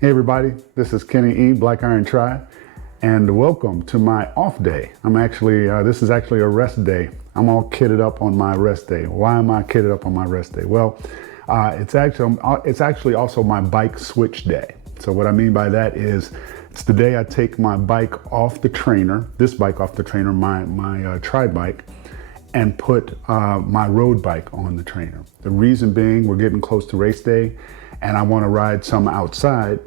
Hey everybody, this is Kenny E, Black Iron Tri, and welcome to my off day. This is actually a rest day. I'm all kitted up on my rest day. Why am I kitted up on my rest day? Well, it's actually also my bike switch day. So what I mean by that is it's the day I take my bike off the trainer, this bike off the trainer, my tri bike, and put my road bike on the trainer. The reason being, we're getting close to race day and I want to ride some outside,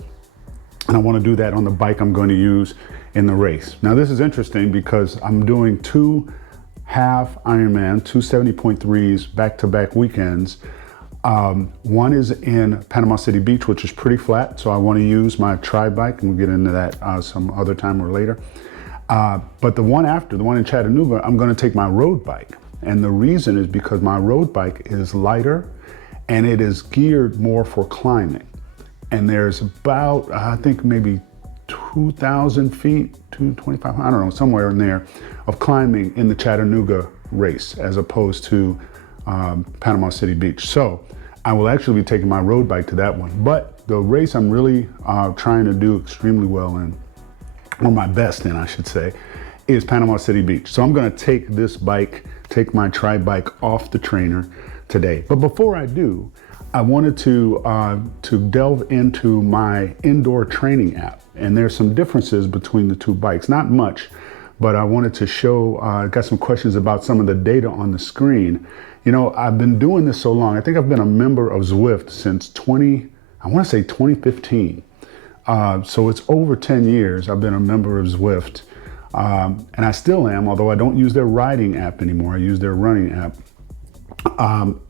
and I want to do that on the bike I'm going to use in the race. Now this is interesting because I'm doing two half Ironman, 270.3s back-to-back weekends. One is in Panama City Beach, which is pretty flat, so I want to use my tri bike, and we'll get into that some other time or later. But the one after, the one in Chattanooga, I'm going to take my road bike. And the reason is because my road bike is lighter and it is geared more for climbing. And there's about, I think maybe 2,000 feet, 2,500, I don't know, somewhere in there of climbing in the Chattanooga race as opposed to Panama City Beach. So I will actually be taking my road bike to that one. But the race I'm really trying to do extremely well in, or my best in, I should say, is Panama City Beach. So I'm gonna take this bike, take my tri bike off the trainer today. But before I do, I wanted to delve into my indoor training app. And there's some differences between the two bikes, not much, but I wanted to show, I got some questions about some of the data on the screen. You know, I've been doing this so long. I think I've been a member of Zwift since 2015. So it's over 10 years I've been a member of Zwift. And I still am, although I don't use their riding app anymore. I use their running app.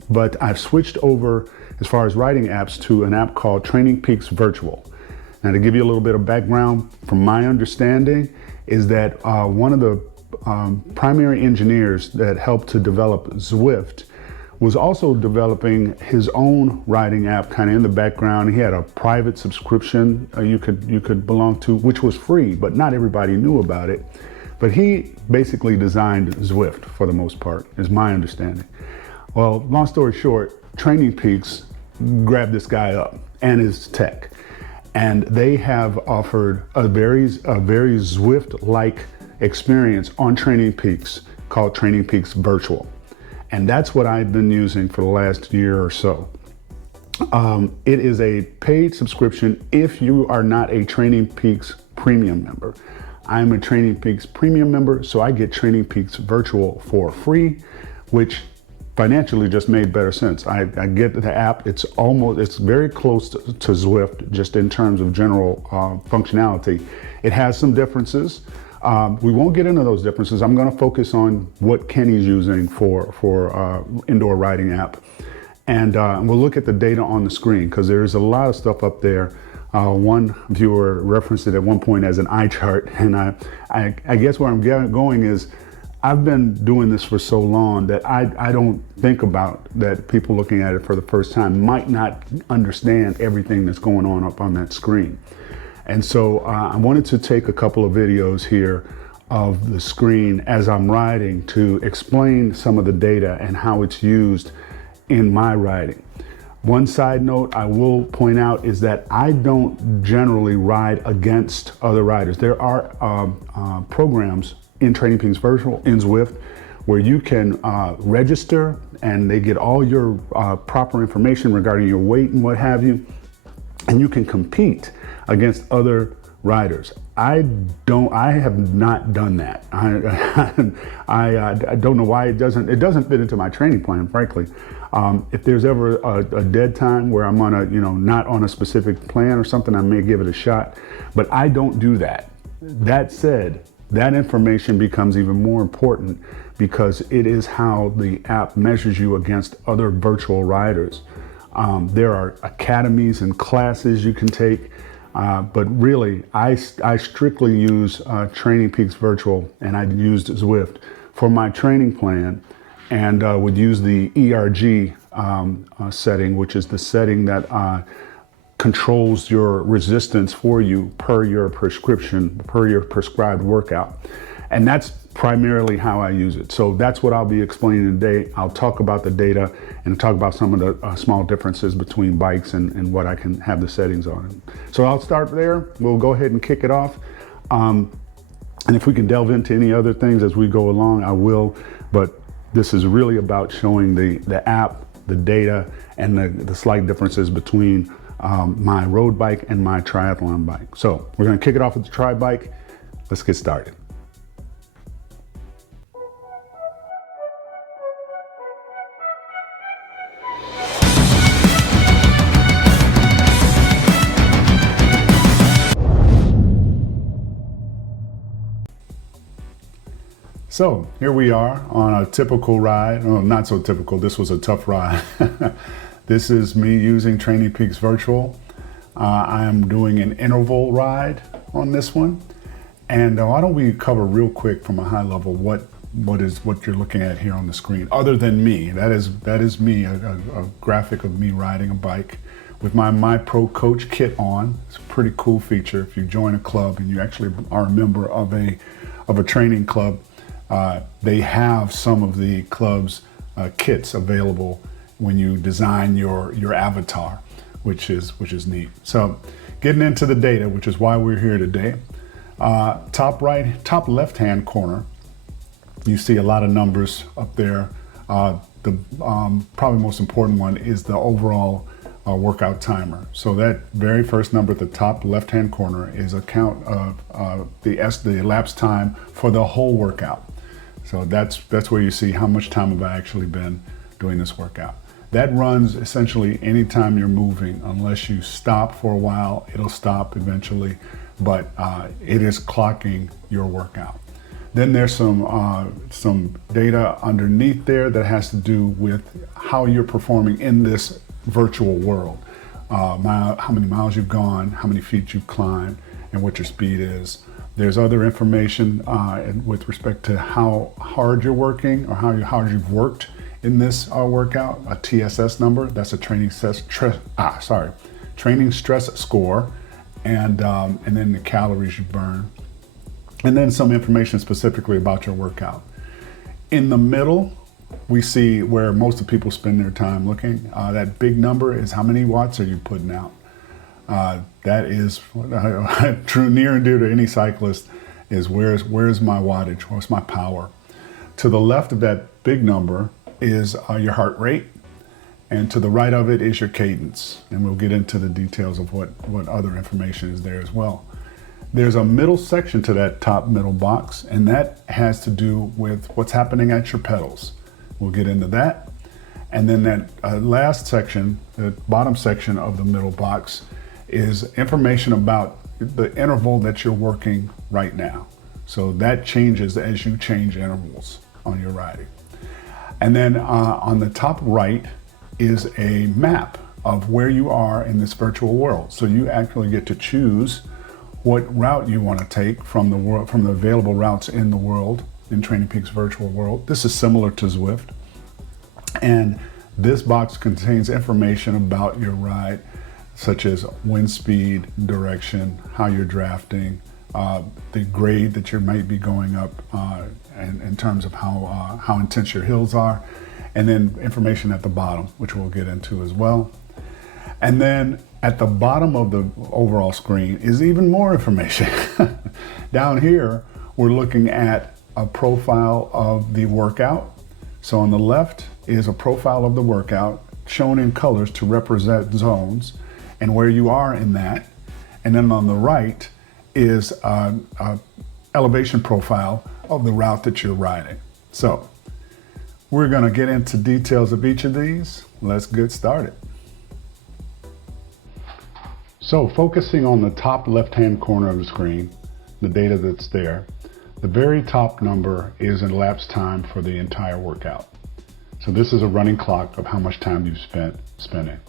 But I've switched over, as far as riding apps, to an app called Training Peaks Virtual. Now, to give you a little bit of background, from my understanding, is that one of the primary engineers that helped to develop Zwift was also developing his own riding app kind of in the background. He had a private subscription you could belong to, which was free, but not everybody knew about it. But he basically designed Zwift for the most part, is my understanding. Well, long story short, Training Peaks grabbed this guy up and his tech, and they have offered a very Zwift-like experience on Training Peaks called Training Peaks Virtual. And that's what I've been using for the last year or so. It is a paid subscription if you are not a Training Peaks Premium member. I'm a Training Peaks Premium member, so I get Training Peaks Virtual for free, which financially just made better sense. I get the app. It's very close to Zwift just in terms of general functionality. It has some differences. We won't get into those differences. I'm going to focus on what Kenny's using for indoor riding app. And we'll look at the data on the screen because there's a lot of stuff up there. One viewer referenced it at one point as an eye chart. And I guess where I'm going is I've been doing this for so long that I don't think about that people looking at it for the first time might not understand everything that's going on up on that screen. And so I wanted to take a couple of videos here of the screen as I'm riding to explain some of the data and how it's used in my riding. One side note I will point out is that I don't generally ride against other riders. There are programs in Training Peaks Virtual in Zwift where you can register and they get all your proper information regarding your weight and what have you, and you can compete against other riders. I have not done that. I don't know why it doesn't fit into my training plan, frankly. If there's ever a dead time where I'm on not on a specific plan or something, I may give it a shot, but I don't do that. That said, that information becomes even more important because it is how the app measures you against other virtual riders. There are academies and classes you can take, but really I strictly use Training Peaks Virtual, and I used Zwift for my training plan, and would use the ERG setting, which is the setting that controls your resistance for you per your prescription, per your prescribed workout. And that's primarily how I use it. So that's what I'll be explaining today. I'll talk about the data and talk about some of the small differences between bikes and what I can have the settings on. So I'll start there. We'll go ahead and kick it off. And if we can delve into any other things as we go along, I will. But this is really about showing the app, the data, and the slight differences between my road bike and my triathlon bike. So we're gonna kick it off with the tri bike. Let's get started. So here we are on a typical ride. Well, not so typical, this was a tough ride. This is me using Training Peaks Virtual. I am doing an interval ride on this one. And why don't we cover real quick from a high level what you're looking at here on the screen, other than me. That is me, a graphic of me riding a bike with my Pro Coach kit on. It's a pretty cool feature. If you join a club and you actually are a member of a training club, they have some of the club's kits available when you design your avatar, which is neat. So getting into the data, which is why we're here today. Top left-hand corner, you see a lot of numbers up there. The probably most important one is the overall workout timer. So that very first number at the top left-hand corner is a count of the elapsed time for the whole workout. So that's where you see how much time have I actually been doing this workout. That runs essentially anytime you're moving, unless you stop for a while, it'll stop eventually, but it is clocking your workout. Then there's some data underneath there that has to do with how you're performing in this virtual world. How many miles you've gone, how many feet you've climbed, and what your speed is. There's other information with respect to how hard you're working or how hard you've worked in this workout. A TSS number, that's a training stress score, and then the calories you burn, and then some information specifically about your workout. In the middle, we see where most of the people spend their time looking. That big number is how many watts are you putting out. That is true, near and dear to any cyclist, is where's my wattage, what's my power. To the left of that big number is your heart rate, and to the right of it is your cadence. And we'll get into the details of what other information is there as well. There's a middle section to that top middle box, and that has to do with what's happening at your pedals. We'll get into that. And then that last section, the bottom section of the middle box, is information about the interval that you're working right now. So that changes as you change intervals on your riding. And then on the top right is a map of where you are in this virtual world. So you actually get to choose what route you want to take from the available routes in the world, in Training Peaks Virtual World. This is similar to Zwift. And this box contains information about your ride, such as wind speed, direction, how you're drafting, the grade that you might be going up in terms of how intense your hills are, and then information at the bottom, which we'll get into as well. And then at the bottom of the overall screen is even more information. Down here, we're looking at a profile of the workout. So on the left is a profile of the workout shown in colors to represent zones and where you are in that. And then on the right is an elevation profile of the route that you're riding. So we're gonna get into details of each of these. Let's get started. So focusing on the top left-hand corner of the screen, the data that's there, the very top number is an elapsed time for the entire workout. So this is a running clock of how much time you've spent spinning.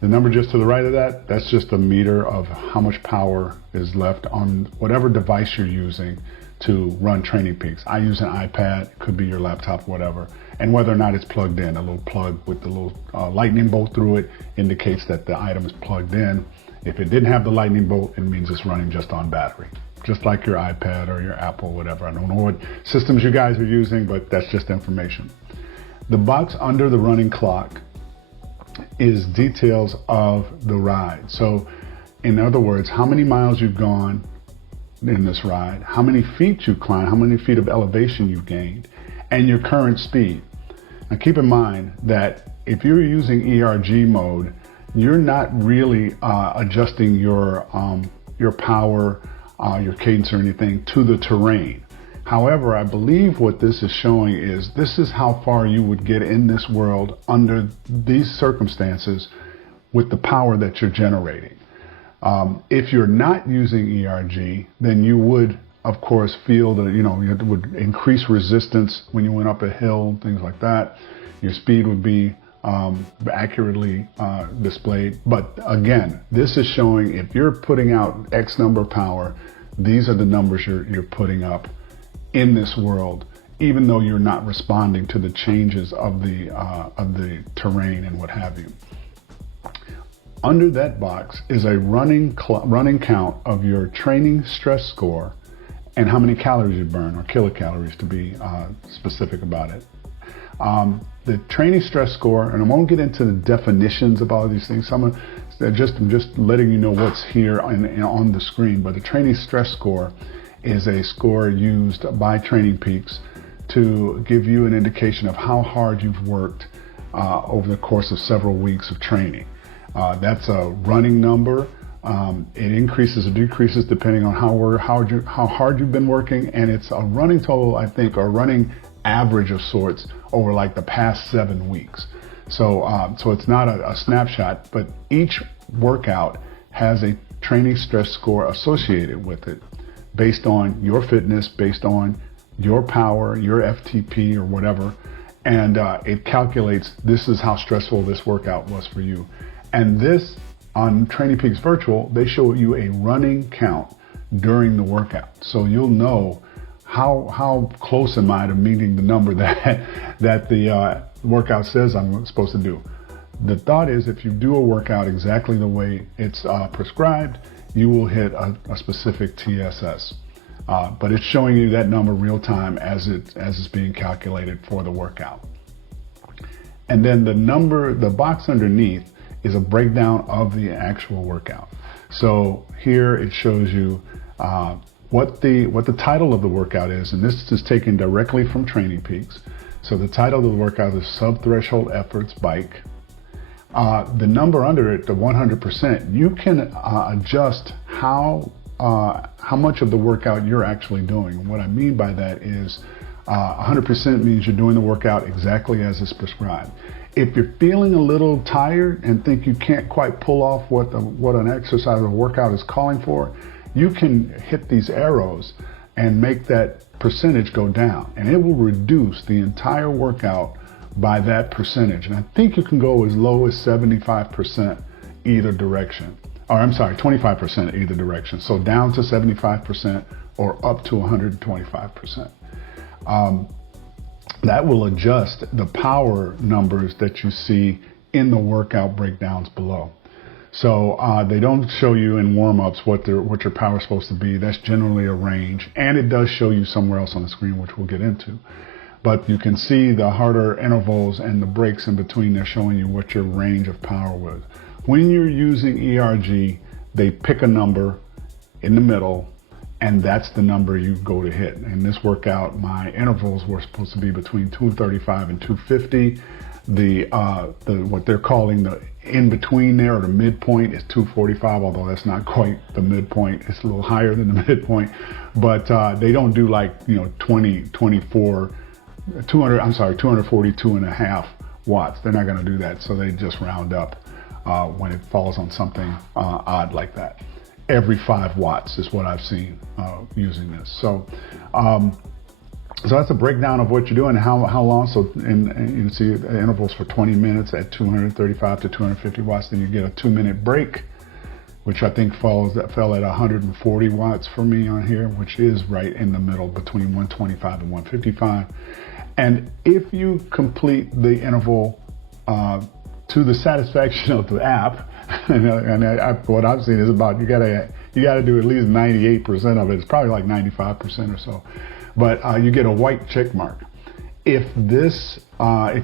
The number just to the right of that, that's just a meter of how much power is left on whatever device you're using to run Training Peaks. I use an iPad, it could be your laptop, whatever, and whether or not it's plugged in. A little plug with the little lightning bolt through it indicates that the item is plugged in. If it didn't have the lightning bolt, it means it's running just on battery. just like your iPad or your Apple, whatever. I don't know what systems you guys are using, but that's just information. The box under the running clock is details of the ride. So in other words, how many miles you've gone in this ride, how many feet you climbed, how many feet of elevation you've gained, and your current speed. Now keep in mind that if you're using ERG mode, you're not really adjusting your power, your cadence or anything to the terrain. However, I believe what this is showing is this is how far you would get in this world under these circumstances with the power that you're generating. If you're not using ERG, then you would, of course, feel that, it would increase resistance when you went up a hill, things like that. Your speed would be accurately displayed. But again, this is showing if you're putting out X number of power, these are the numbers you're putting up in this world, even though you're not responding to the changes of the terrain and what have you. Under that box is a running count of your training stress score and how many calories you burn, or kilocalories to be specific about it. The training stress score, and I won't get into the definitions of all of these things. I'm just letting you know what's here on the screen. But the training stress score is a score used by Training Peaks to give you an indication of how hard you've worked over the course of several weeks of training. That's a running number. It increases or decreases depending on how hard you've been working, and it's a running total, I think, or running average of sorts over like the past 7 weeks. So it's not a snapshot, but each workout has a training stress score associated with it based on your fitness, based on your power, your FTP or whatever, and it calculates this is how stressful this workout was for you. And this, on Training Peaks Virtual, they show you a running count during the workout. So you'll know how close am I to meeting the number that the workout says I'm supposed to do. The thought is if you do a workout exactly the way it's prescribed, you will hit a specific TSS. But it's showing you that number real time as it's being calculated for the workout. And then the box underneath is a breakdown of the actual workout. So here it shows you what the title of the workout is, and this is taken directly from Training Peaks. So the title of the workout is Sub-Threshold Efforts Bike. The number under it, the 100%, you can adjust how much of the workout you're actually doing. And what I mean by that is 100% means you're doing the workout exactly as it's prescribed. If you're feeling a little tired and think you can't quite pull off what an exercise or workout is calling for, you can hit these arrows and make that percentage go down, and it will reduce the entire workout by that percentage. And I think you can go as low as 75% either direction, or I'm sorry, 25% either direction. So down to 75% or up to 125%. That will adjust the power numbers that you see in the workout breakdowns below. So they don't show you in warm-ups what your power is supposed to be. That's generally a range, and it does show you somewhere else on the screen, which we'll get into. But you can see the harder intervals and the breaks in between. They're showing you what your range of power was. When you're using ERG, they pick a number in the middle, and that's the number you go to hit. In this workout, my intervals were supposed to be between 235 and 250. What they're calling the in between there, or the midpoint, is 245, although that's not quite the midpoint. It's a little higher than the midpoint. But they don't do like 242 and a half watts. They're not going to do that, so they just round up when it falls on something odd like that. Every 5 watts is what I've seen using this. So that's a breakdown of what you're doing and how long. So you can see the intervals for 20 minutes at 235 to 250 watts. Then you get a 2-minute break, which I think fell at 140 watts for me on here, which is right in the middle between 125 and 155. And if you complete the interval to the satisfaction of the app, What I've seen is about you gotta do at least 98% of it. It's probably like 95% or so. But you get a white check mark. If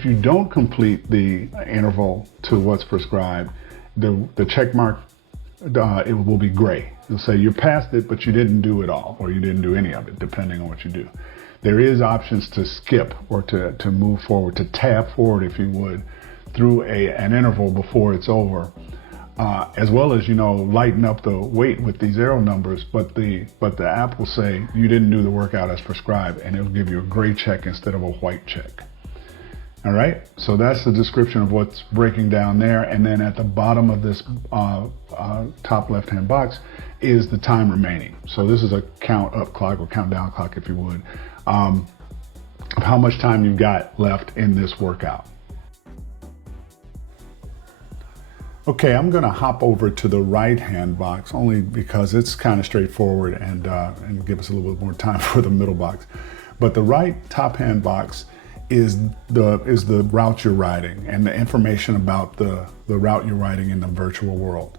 you don't complete the interval to what's prescribed, the check mark it will be gray. It'll say you passed it, but you didn't do it all, or you didn't do any of it, depending on what you do. There is options to skip or to move forward, to tab forward, if you would, through an interval before it's over, as well as, lighten up the weight with these arrow numbers. But the app will say you didn't do the workout as prescribed, and it'll give you a gray check instead of a white check. All right, so that's the description of what's breaking down there. And then at the bottom of this top left-hand box is the time remaining. So this is a count up clock, or countdown clock, if you would, of how much time you've got left in this workout. Okay, I'm gonna hop over to the right-hand box only because it's kind of straightforward and give us a little bit more time for the middle box. But the right top-hand box is the route you're riding and the information about the route you're riding in the virtual world.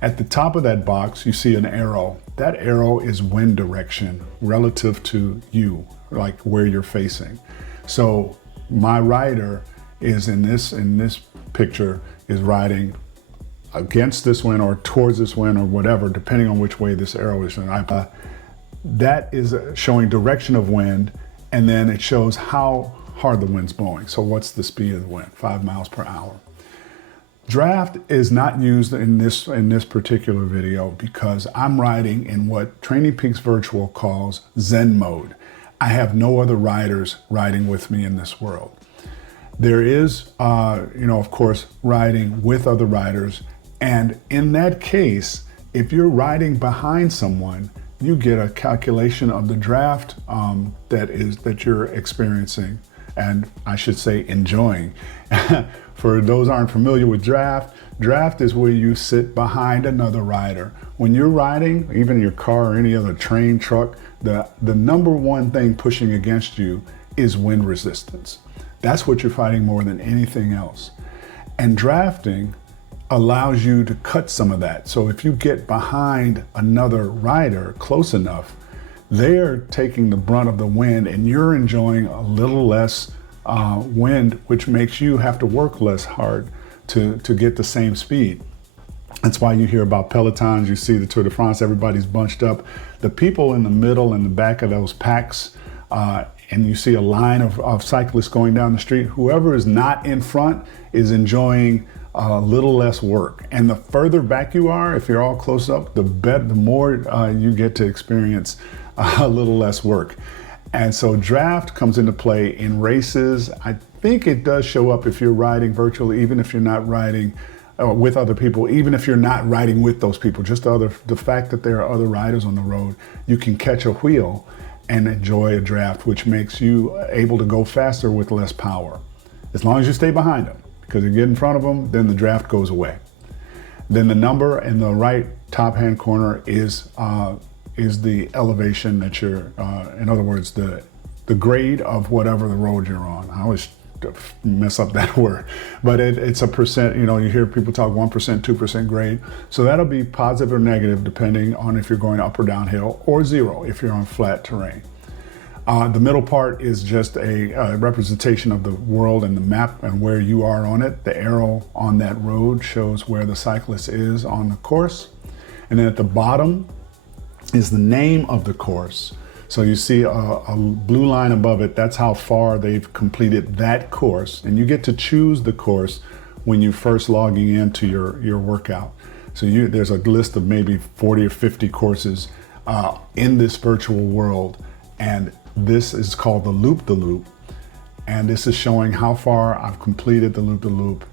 At the top of that box, you see an arrow. That arrow is wind direction relative to you, like where you're facing. So my rider is in this picture is riding against this wind or towards this wind or whatever, depending on which way this arrow is. That is showing direction of wind, and then it shows how hard the wind's blowing. So what's the speed of the wind? 5 miles per hour. Draft is not used in this particular video because I'm riding in what Training Peaks Virtual calls Zen mode. I have no other riders riding with me in this world. There is, of course, riding with other riders. And in that case, if you're riding behind someone, you get a calculation of the draft that you're experiencing, and I should say enjoying. For those who aren't familiar with draft is where you sit behind another rider. When you're riding, even your car or any other train, truck, the number one thing pushing against you is wind resistance. That's what you're fighting more than anything else. And drafting allows you to cut some of that. So if you get behind another rider close enough, they're taking the brunt of the wind and you're enjoying a little less wind, which makes you have to work less hard to get the same speed. That's why you hear about pelotons. You see the Tour de France, everybody's bunched up. The people in the middle and the back of those packs, and you see a line of cyclists going down the street, whoever is not in front is enjoying a little less work. And the further back you are, if you're all close up, the more you get to experience a little less work. And so draft comes into play in races. I think it does show up if you're riding virtually, even if you're not riding with other people, even if you're not riding with those people. Just the fact that there are other riders on the road, you can catch a wheel and enjoy a draft, which makes you able to go faster with less power, as long as you stay behind them. Because if you get in front of them, then the draft goes away. Then the number in the right top hand corner is the elevation that you're, in other words, the grade of whatever the road you're on. I always mess up that word, but it's a percent. You hear people talk 1%, 2% grade. So that'll be positive or negative depending on if you're going up or downhill, or 0 if you're on flat terrain. The middle part is just a representation of the world and the map and where you are on it. The arrow on that road shows where the cyclist is on the course. And then at the bottom is the name of the course. So you see a blue line above it. That's how far they've completed that course. And you get to choose the course when you first logging into your workout. So there's a list of maybe 40 or 50 courses in this virtual world. And this is called the loop-the-loop. And this is showing how far I've completed the loop-the-loop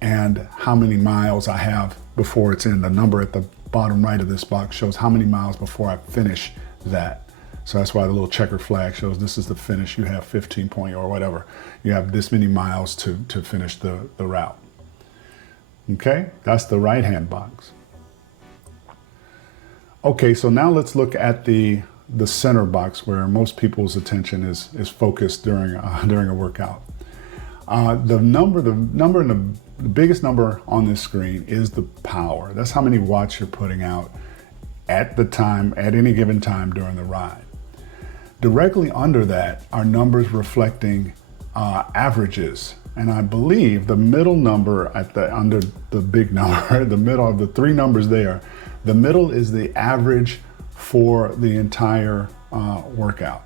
and how many miles I have before it's in. The number at the bottom right of this box shows how many miles before I finish that. So that's why the little checker flag shows this is the finish. You have 15 point or whatever. You have this many miles to finish the route. Okay, that's the right-hand box. Okay, so now let's look at the center box where most people's attention is focused during a workout. The biggest number on this screen is the power. That's how many watts you're putting out at any given time during the ride. Directly under that are numbers reflecting averages. And I believe the middle number under the big number, the middle of the three numbers there, the middle is the average for the entire workout.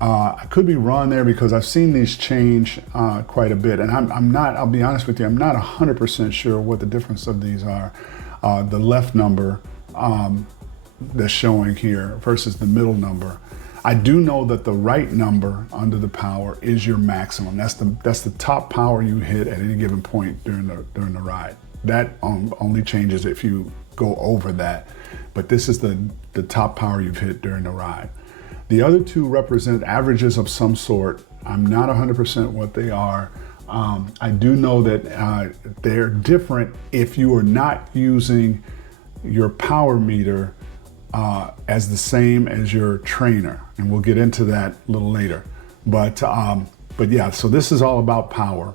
I could be wrong there because I've seen these change quite a bit, and I'll be honest with you, I'm not 100% sure what the difference of these are. The left number that's showing here versus the middle number. I do know that the right number under the power is your maximum. That's the top power you hit at any given point during the ride. That only changes if you go over that, but this is the top power you've hit during the ride. The other two represent averages of some sort. I'm not 100% what they are. I do know that they're different if you are not using your power meter as the same as your trainer, and we'll get into that a little later. But yeah, so this is all about power.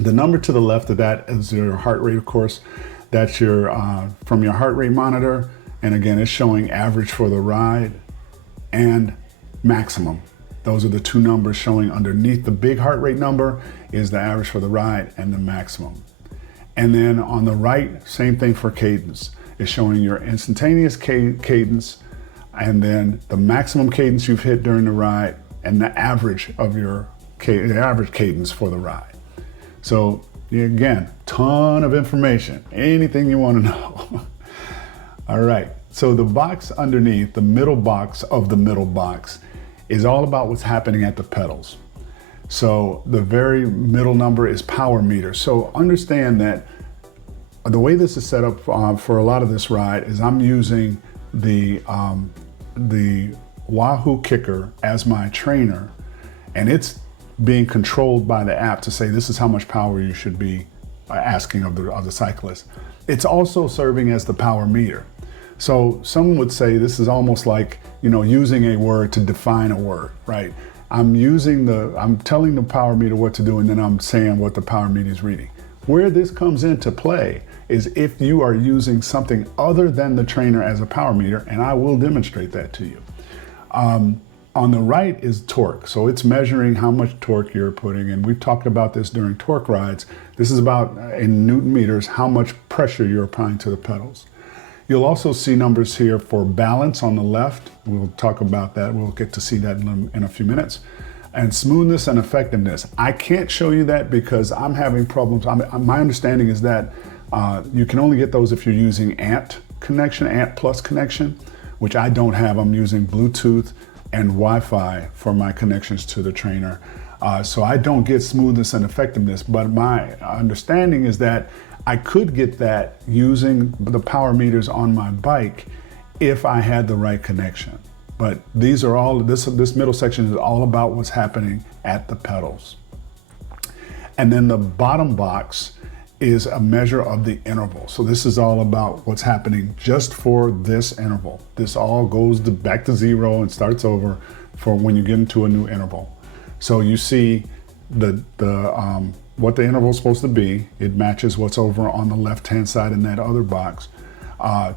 The number to the left of that is your heart rate, of course. That's your from your heart rate monitor, and again, it's showing average for the ride and maximum. Those are the two numbers showing underneath the big heart rate number is the average for the ride and the maximum. And then on the right, same thing for cadence. It's showing your instantaneous cadence, and then the maximum cadence you've hit during the ride, and the average of the average cadence for the ride. So again, ton of information, anything you want to know. All right, so the box underneath, the middle box of the middle box, is all about what's happening at the pedals. So the very middle number is power meter. So understand that the way this is set up for a lot of this ride is I'm using the Wahoo Kicker as my trainer, and it's being controlled by the app to say this is how much power you should be asking of the cyclist. It's also serving as the power meter. So someone would say this is almost like, using a word to define a word, right? I'm telling the power meter what to do, and then I'm saying what the power meter is reading. Where this comes into play is if you are using something other than the trainer as a power meter, and I will demonstrate that to you. On the right is torque. So it's measuring how much torque you're putting in. We've talked about this during torque rides. This is about, in Newton meters, how much pressure you're applying to the pedals. You'll also see numbers here for balance on the left. We'll talk about that. We'll get to see that in a few minutes. And smoothness and effectiveness. I can't show you that because I'm having problems. My understanding is that you can only get those if you're using ANT Plus connection, which I don't have. I'm using Bluetooth and Wi-Fi for my connections to the trainer. So I don't get smoothness and effectiveness, but my understanding is that I could get that using the power meters on my bike if I had the right connection. But these are all, this middle section is all about what's happening at the pedals. And then the bottom box is a measure of the interval. So this is all about what's happening just for this interval. This all goes back to zero and starts over for when you get into a new interval. So you see what the interval is supposed to be. It matches what's over on the left-hand side in that other box.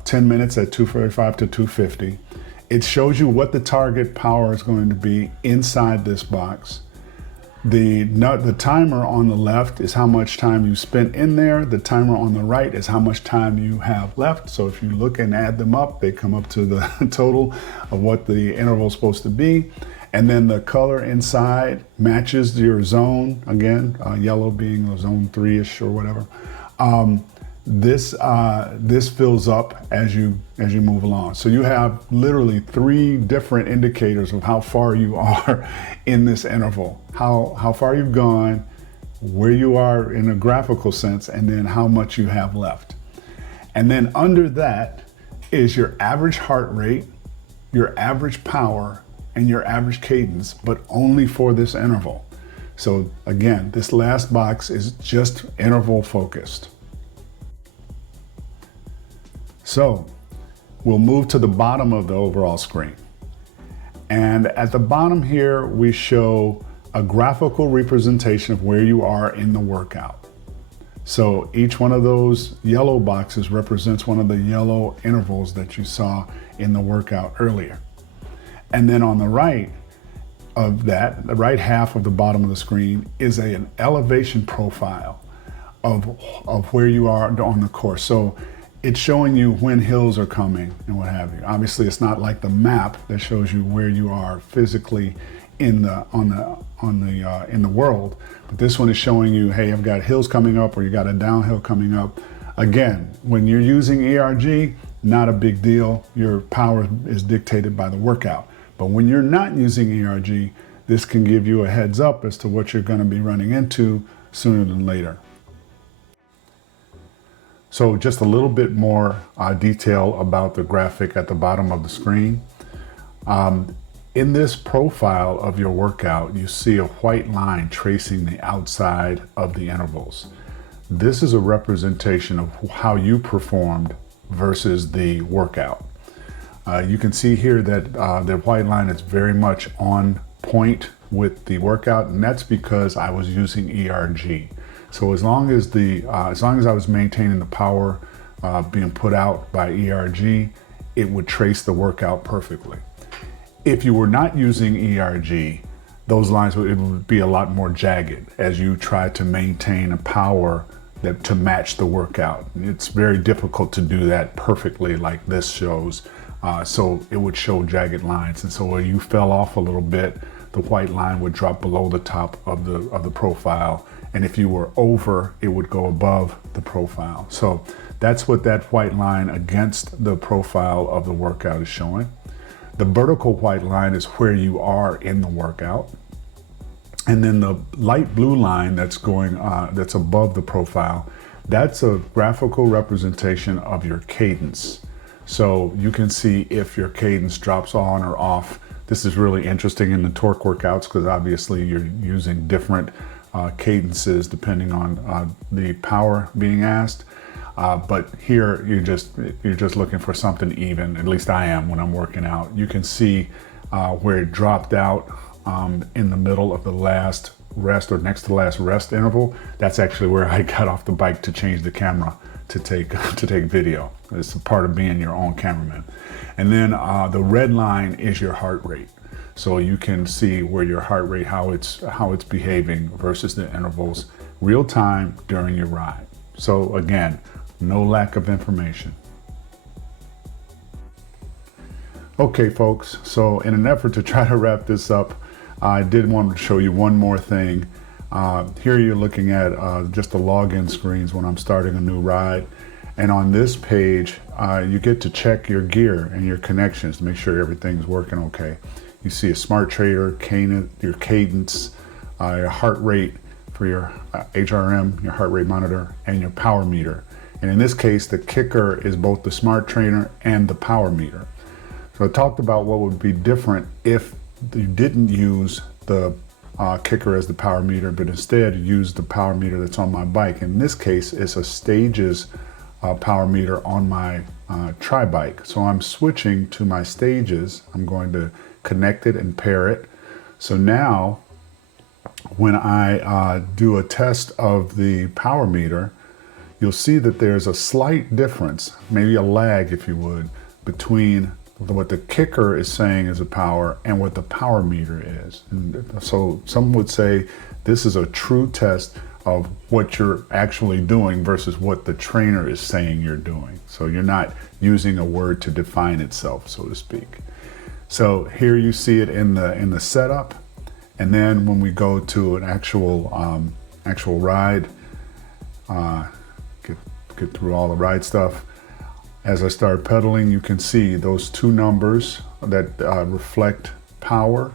10 minutes at 245 to 250. It shows you what the target power is going to be inside this box. The timer on the left is how much time you spent in there. The timer on the right is how much time you have left. So if you look and add them up, they come up to the total of what the interval is supposed to be. And then the color inside matches your zone, again, yellow being the zone 3-ish or whatever. This fills up as you move along. So you have literally 3 different indicators of how far you are in this interval, how far you've gone, where you are in a graphical sense, and then how much you have left. And then under that is your average heart rate, your average power, and your average cadence, but only for this interval. So again, this last box is just interval focused. So we'll move to the bottom of the overall screen. And at the bottom here, we show a graphical representation of where you are in the workout. So each one of those yellow boxes represents one of the yellow intervals that you saw in the workout earlier. And then on the right of that, the right half of the bottom of the screen is an elevation profile of where you are on the course. So it's showing you when hills are coming and what have you. Obviously, it's not like the map that shows you where you are physically in the world, but this one is showing you, hey, I've got hills coming up, or you got a downhill coming up. Again, when you're using ERG, not a big deal. Your power is dictated by the workout. But when you're not using ERG, this can give you a heads up as to what you're going to be running into sooner than later. So just a little bit more detail about the graphic at the bottom of the screen. In this profile of your workout, you see a white line tracing the outside of the intervals. This is a representation of how you performed versus the workout. You can see here that the white line is very much on point with the workout, and that's because I was using ERG. So as long as I was maintaining the power being put out by ERG, it would trace the workout perfectly. If you were not using ERG, those lines would be a lot more jagged as you try to maintain a power to match the workout. It's very difficult to do that perfectly like this shows. So it would show jagged lines. And so where you fell off a little bit, the white line would drop below the top of the profile. And if you were over, it would go above the profile. So that's what that white line against the profile of the workout is showing. The vertical white line is where you are in the workout. And then the light blue line that's that's above the profile, that's a graphical representation of your cadence. So you can see if your cadence drops on or off. This is really interesting in the torque workouts because obviously you're using different cadences depending on the power being asked. But here you're just looking for something even. At least I am when I'm working out. You can see where it dropped out in the middle of the last rest or next to the last rest interval. That's actually where I got off the bike to change the camera to take video. It's a part of being your own cameraman. And then the red line is your heart rate. So you can see where your heart rate, how it's behaving versus the intervals real time during your ride. So again, no lack of information. Okay, folks, so in an effort to try to wrap this up, I did want to show you one more thing. Here you're looking at just the login screens when I'm starting a new ride. And on this page, you get to check your gear and your connections to make sure everything's working okay. You see a smart trader, your cadence, your heart rate for your HRM, your heart rate monitor, and your power meter. And in this case, the kicker is both the smart trainer and the power meter. So I talked about what would be different if you didn't use the kicker as the power meter, but instead use the power meter that's on my bike. In this case, it's a Stages power meter on my tri-bike. So I'm switching to my Stages. I'm going to connect it and pair it. So now when I do a test of the power meter, you'll see that there's a slight difference, maybe a lag if you would, between what the kicker is saying is a power and what the power meter is. And so some would say this is a true test of what you're actually doing versus what the trainer is saying you're doing. So you're not using a word to define itself, so to speak. So here you see it in the setup, and then when we go to an actual ride, get through all the ride stuff. As I start pedaling, you can see those two numbers that reflect power.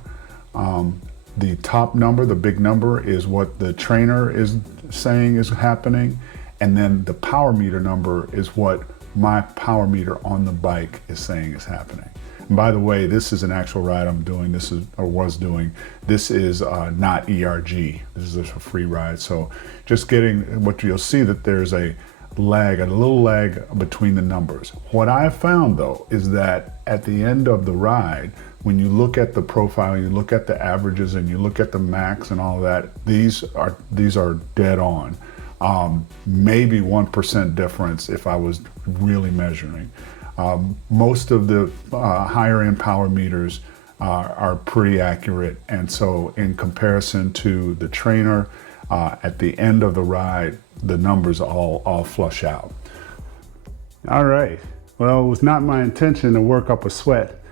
The top number, the big number, is what the trainer is saying is happening. And then the power meter number is what my power meter on the bike is saying is happening. And by the way, this is an actual ride I'm doing. This is not ERG. This is a free ride. So just getting what you'll see that there's a lag, a little lag between the numbers. What I found though is that at the end of the ride, when you look at the profile, you look at the averages and you look at the max and all that, these are dead on. Maybe 1% difference if I was really measuring. Most of the higher end power meters are pretty accurate, and so in comparison to the trainer, at the end of the ride, the numbers all flush out. All right, well, it was not my intention to work up a sweat,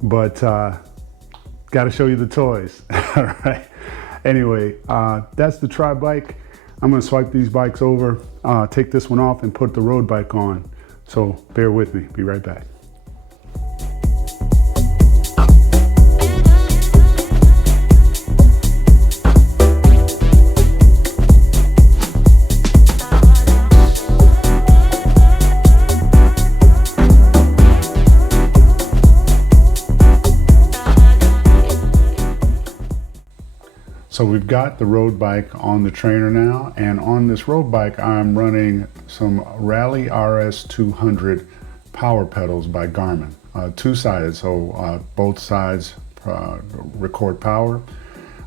but got to show you the toys. All right, anyway, that's the tri bike. I'm gonna swipe these bikes over, take this one off and put the road bike on. So bear with me, be right back. So we've got the road bike on the trainer now, and on this road bike I'm running some Rally RS 200 power pedals by Garmin, two-sided, so both sides record power.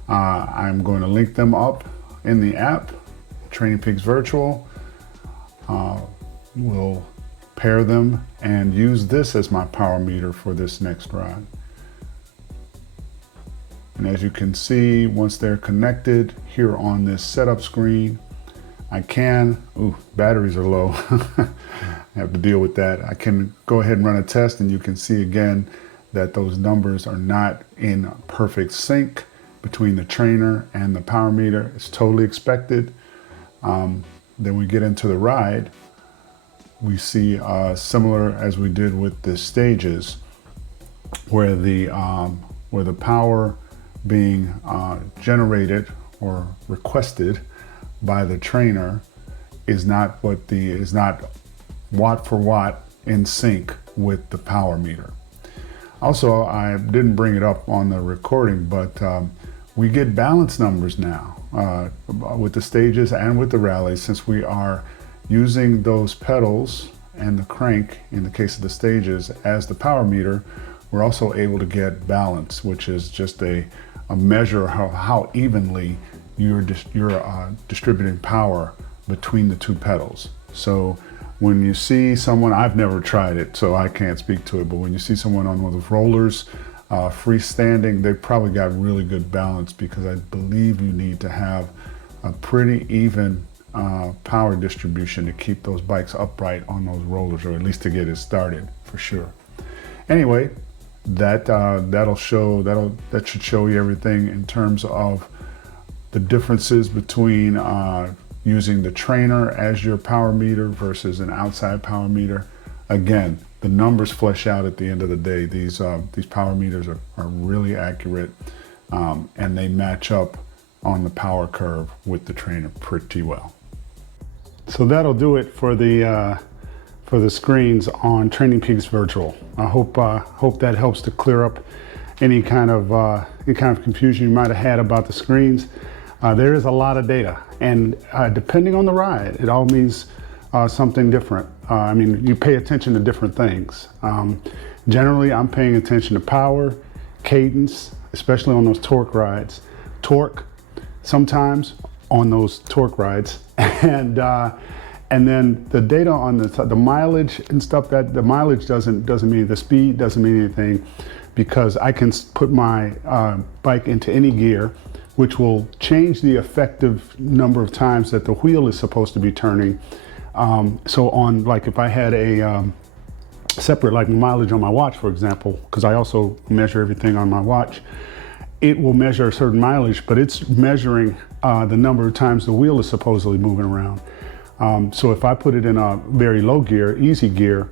I'm going to link them up in the app, Training Peaks Virtual. We'll pair them and use this as my power meter for this next ride. And as you can see, once they're connected here on this setup screen, I can, batteries are low. I have to deal with that. I can go ahead and run a test, and you can see again that those numbers are not in perfect sync between the trainer and the power meter. It's totally expected. Then we get into the ride. We see similar as we did with the stages, where the power being generated or requested by the trainer is not watt for watt in sync with the power meter. Also, I didn't bring it up on the recording, but we get balance numbers now with the stages and with the rallies, since we are using those pedals and the crank in the case of the stages as the power meter. We're also able to get balance, which is just a measure of how evenly you're distributing power between the two pedals. So when you see someone, I've never tried it, so I can't speak to it, but when you see someone on one of those rollers, freestanding, they've probably got really good balance, because I believe you need to have a pretty even power distribution to keep those bikes upright on those rollers, or at least to get it started for sure. Anyway, that should show you everything in terms of the differences between using the trainer as your power meter versus an outside power meter. Again, the numbers flesh out at the end of the day. These power meters are really accurate, and they match up on the power curve with the trainer pretty well. So that'll do it for the screens on Training Peaks Virtual. I hope that helps to clear up any kind of confusion you might have had about the screens. There is a lot of data, and depending on the ride, it all means something different. I mean, you pay attention to different things. Generally, I'm paying attention to power, cadence, especially on those torque rides, torque sometimes on those torque rides, and then the data on the mileage and stuff. That the mileage doesn't mean, the speed doesn't mean anything, because I can put my bike into any gear, which will change the effective number of times that the wheel is supposed to be turning. So on, like if I had a separate, like mileage on my watch, for example, because I also measure everything on my watch, it will measure a certain mileage, but it's measuring the number of times the wheel is supposedly moving around. So if I put it in a very low gear, easy gear,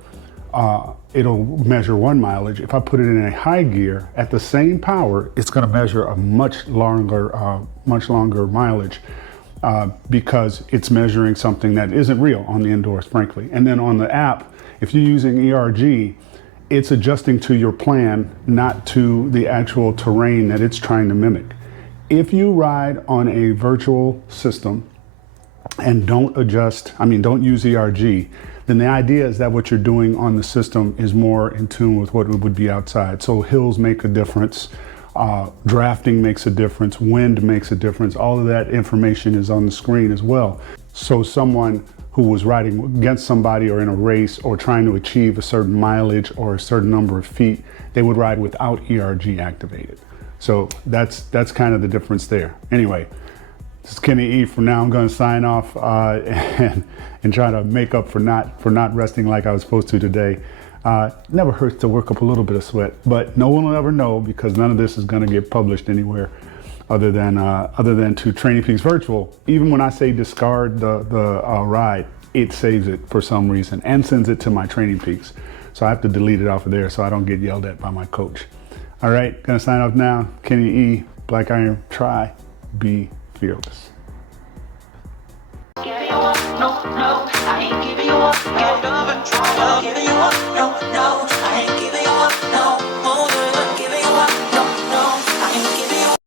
it'll measure 1 mileage. If I put it in a high gear at the same power, it's going to measure a much longer mileage, because it's measuring something that isn't real on the indoors, frankly. And then on the app, if you're using ERG, it's adjusting to your plan, not to the actual terrain that it's trying to mimic. If you ride on a virtual system, and don't use ERG, then the idea is that what you're doing on the system is more in tune with what would be outside. So hills make a difference, drafting makes a difference, wind makes a difference. All of that information is on the screen as well. So someone who was riding against somebody or in a race or trying to achieve a certain mileage or a certain number of feet, they would ride without ERG activated. So that's kind of the difference there. Anyway, this is Kenny E. For now, I'm going to sign off and try to make up for not resting like I was supposed to today. Never hurts to work up a little bit of sweat, but no one will ever know because none of this is going to get published anywhere other than to Training Peaks Virtual. Even when I say discard the ride, it saves it for some reason and sends it to my Training Peaks. So I have to delete it off of there so I don't get yelled at by my coach. All right, gonna sign off now. Kenny E, Black Iron, try, be fearless. Giving you up, no, I ain't giving you up. Giving you up, no, no.